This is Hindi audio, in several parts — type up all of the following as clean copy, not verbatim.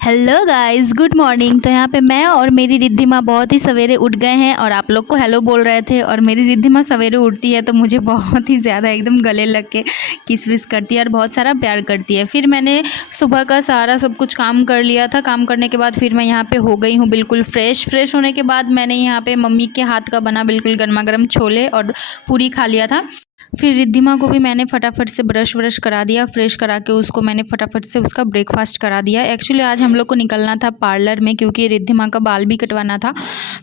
Hello guys, good morning. तो यहाँ पे मैं और मेरी रिद्धि माँ बहुत ही सवेरे उठ गए हैं और आप लोग को हेलो बोल रहे थे। और मेरी रिद्धि माँ सवेरे उठती है तो मुझे बहुत ही ज़्यादा एकदम गले लग के किस विस करती है और बहुत सारा प्यार करती है। फिर मैंने सुबह का सारा सब कुछ काम कर लिया था। काम करने के बाद फिर मैं यहाँ पे हो गई हूँ बिल्कुल फ्रेश होने के बाद मैंने यहाँ पे मम्मी के हाथ का बना बिल्कुल गर्मा गर्म छोले और पूरी खा लिया था। फिर रिद्धिमा को भी मैंने फटाफट से ब्रश व्रश करा दिया, फ्रेश करा के उसको मैंने फटाफट से उसका ब्रेकफास्ट करा दिया। एक्चुअली आज हम लोग को निकलना था पार्लर में क्योंकि रिद्धिमा का बाल भी कटवाना था,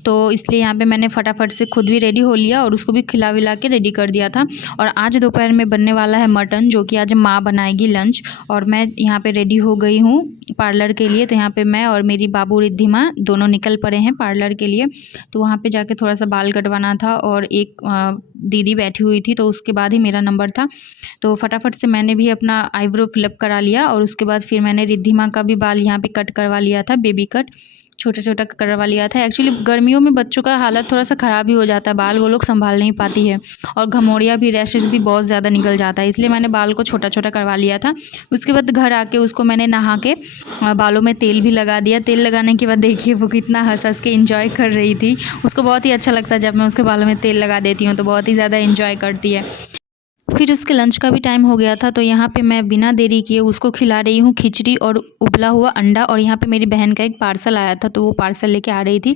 तो इसलिए यहाँ पे मैंने फटाफट से खुद भी रेडी हो लिया और उसको भी खिला विला के रेडी कर दिया था। और आज दोपहर में बनने वाला है मटन, जो कि आज माँ बनाएगी लंच। और मैं यहाँ पर रेडी हो गई हूँ पार्लर के लिए। तो यहाँ पर मैं और मेरी बाबू रिद्धिमा दोनों निकल पड़े हैं पार्लर के लिए। तो वहाँ पर जाके थोड़ा सा बाल कटवाना था और एक दीदी बैठी हुई थी, तो उसके बाद ही मेरा नंबर था। तो फटाफट से मैंने भी अपना आईब्रो फिलअप करा लिया और उसके बाद फिर मैंने रिद्धिमा का भी बाल यहाँ पे कट करवा लिया था, बेबी कट छोटा छोटा करवा लिया था। एक्चुअली गर्मियों में बच्चों का हालत थोड़ा सा ख़राब ही हो जाता है, बाल वो लोग संभाल नहीं पाती है और घमौड़िया भी रैशेज भी बहुत ज़्यादा निकल जाता है, इसलिए मैंने बाल को छोटा छोटा करवा लिया था। उसके बाद घर आके उसको मैंने नहा के बालों में तेल भी लगा दिया। तेल लगाने के बाद देखिए वो कितना हंस हंस के इंजॉय कर रही थी। उसको बहुत ही अच्छा लगता है जब मैं उसके बालों में तेल लगा देती हूँ, तो बहुत ही ज़्यादा इंजॉय करती है। फिर उसके लंच का भी टाइम हो गया था, तो यहाँ पे मैं बिना देरी किए उसको खिला रही हूँ खिचड़ी और उबला हुआ अंडा। और यहाँ पे मेरी बहन का एक पार्सल आया था, तो वो पार्सल लेके आ रही थी।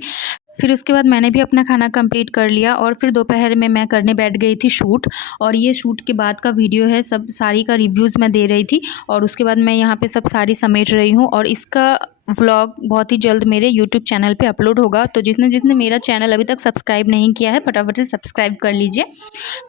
फिर उसके बाद मैंने भी अपना खाना कंप्लीट कर लिया और फिर दोपहर में मैं करने बैठ गई थी शूट। और ये शूट के बाद का वीडियो है, सब साड़ी का रिव्यूज़ मैं दे रही थी और उसके बाद मैं यहाँ पे सब साड़ी समेट रही हूँ। और इसका व्लॉग बहुत ही जल्द मेरे यूट्यूब चैनल पे अपलोड होगा, तो जिसने जिसने मेरा चैनल अभी तक सब्सक्राइब नहीं किया है फटाफट से सब्सक्राइब कर लीजिए।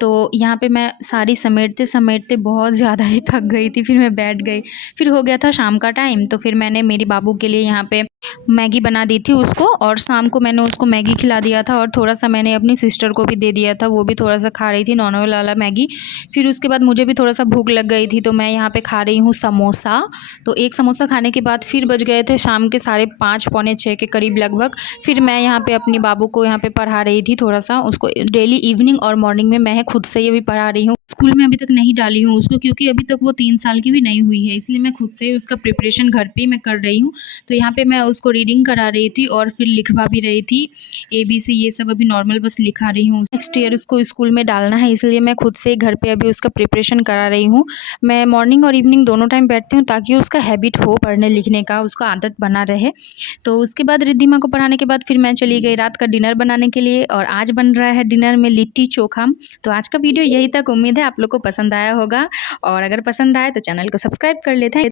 तो यहाँ पे मैं साड़ी समेटते समेटते बहुत ज़्यादा ही थक गई थी, फिर मैं बैठ गई। फिर हो गया था शाम का टाइम, तो फिर मैंने मेरी बाबू के लिए यहाँ पे मैगी बना दी थी उसको, और शाम को मैंने उसको मैगी खिला दिया था और थोड़ा सा मैंने अपनी सिस्टर को भी दे दिया था, वो भी थोड़ा सा खा रही थी नॉर्मल वाला मैगी। फिर उसके बाद मुझे भी थोड़ा सा भूख लग गई थी, तो मैं यहाँ पे खा रही हूँ समोसा। तो एक समोसा खाने के बाद फिर बज गए थे शाम के 5:30 पौने 6 के करीब लगभग। फिर मैं यहाँ पे अपनी बाबू को यहाँ पे पढ़ा रही थी थोड़ा सा, उसको डेली इवनिंग और मॉर्निंग में मैं खुद से ये भी पढ़ा रही हूँ। स्कूल में अभी तक नहीं डाली हूँ उसको, क्योंकि अभी तक वो 3 साल की भी नहीं हुई है, इसलिए मैं खुद से उसका प्रिपरेशन घर पे ही मैं कर रही हूँ। तो यहाँ पे मैं उसको रीडिंग करा रही थी और फिर लिखवा भी रही थी, ABC ये सब अभी नॉर्मल बस लिखा रही हूँ। नेक्स्ट ईयर उसको स्कूल में डालना है, इसलिए मैं खुद से घर पे अभी उसका प्रिपरेशन करा रही हूँ। मैं मॉर्निंग और इवनिंग दोनों टाइम बैठती हूँ ताकि उसका हैबिट हो पढ़ने लिखने का, उसका आदत बना रहे। तो उसके बाद रिद्धिमा को पढ़ाने के बाद फिर मैं चली गई रात का डिनर बनाने के लिए, और आज बन रहा है डिनर में लिट्टी चोखा। तो आज का वीडियो यही तक, उम्मीद है आप लोग को पसंद आया होगा, और अगर पसंद आए तो चैनल को सब्सक्राइब कर लेते हैं।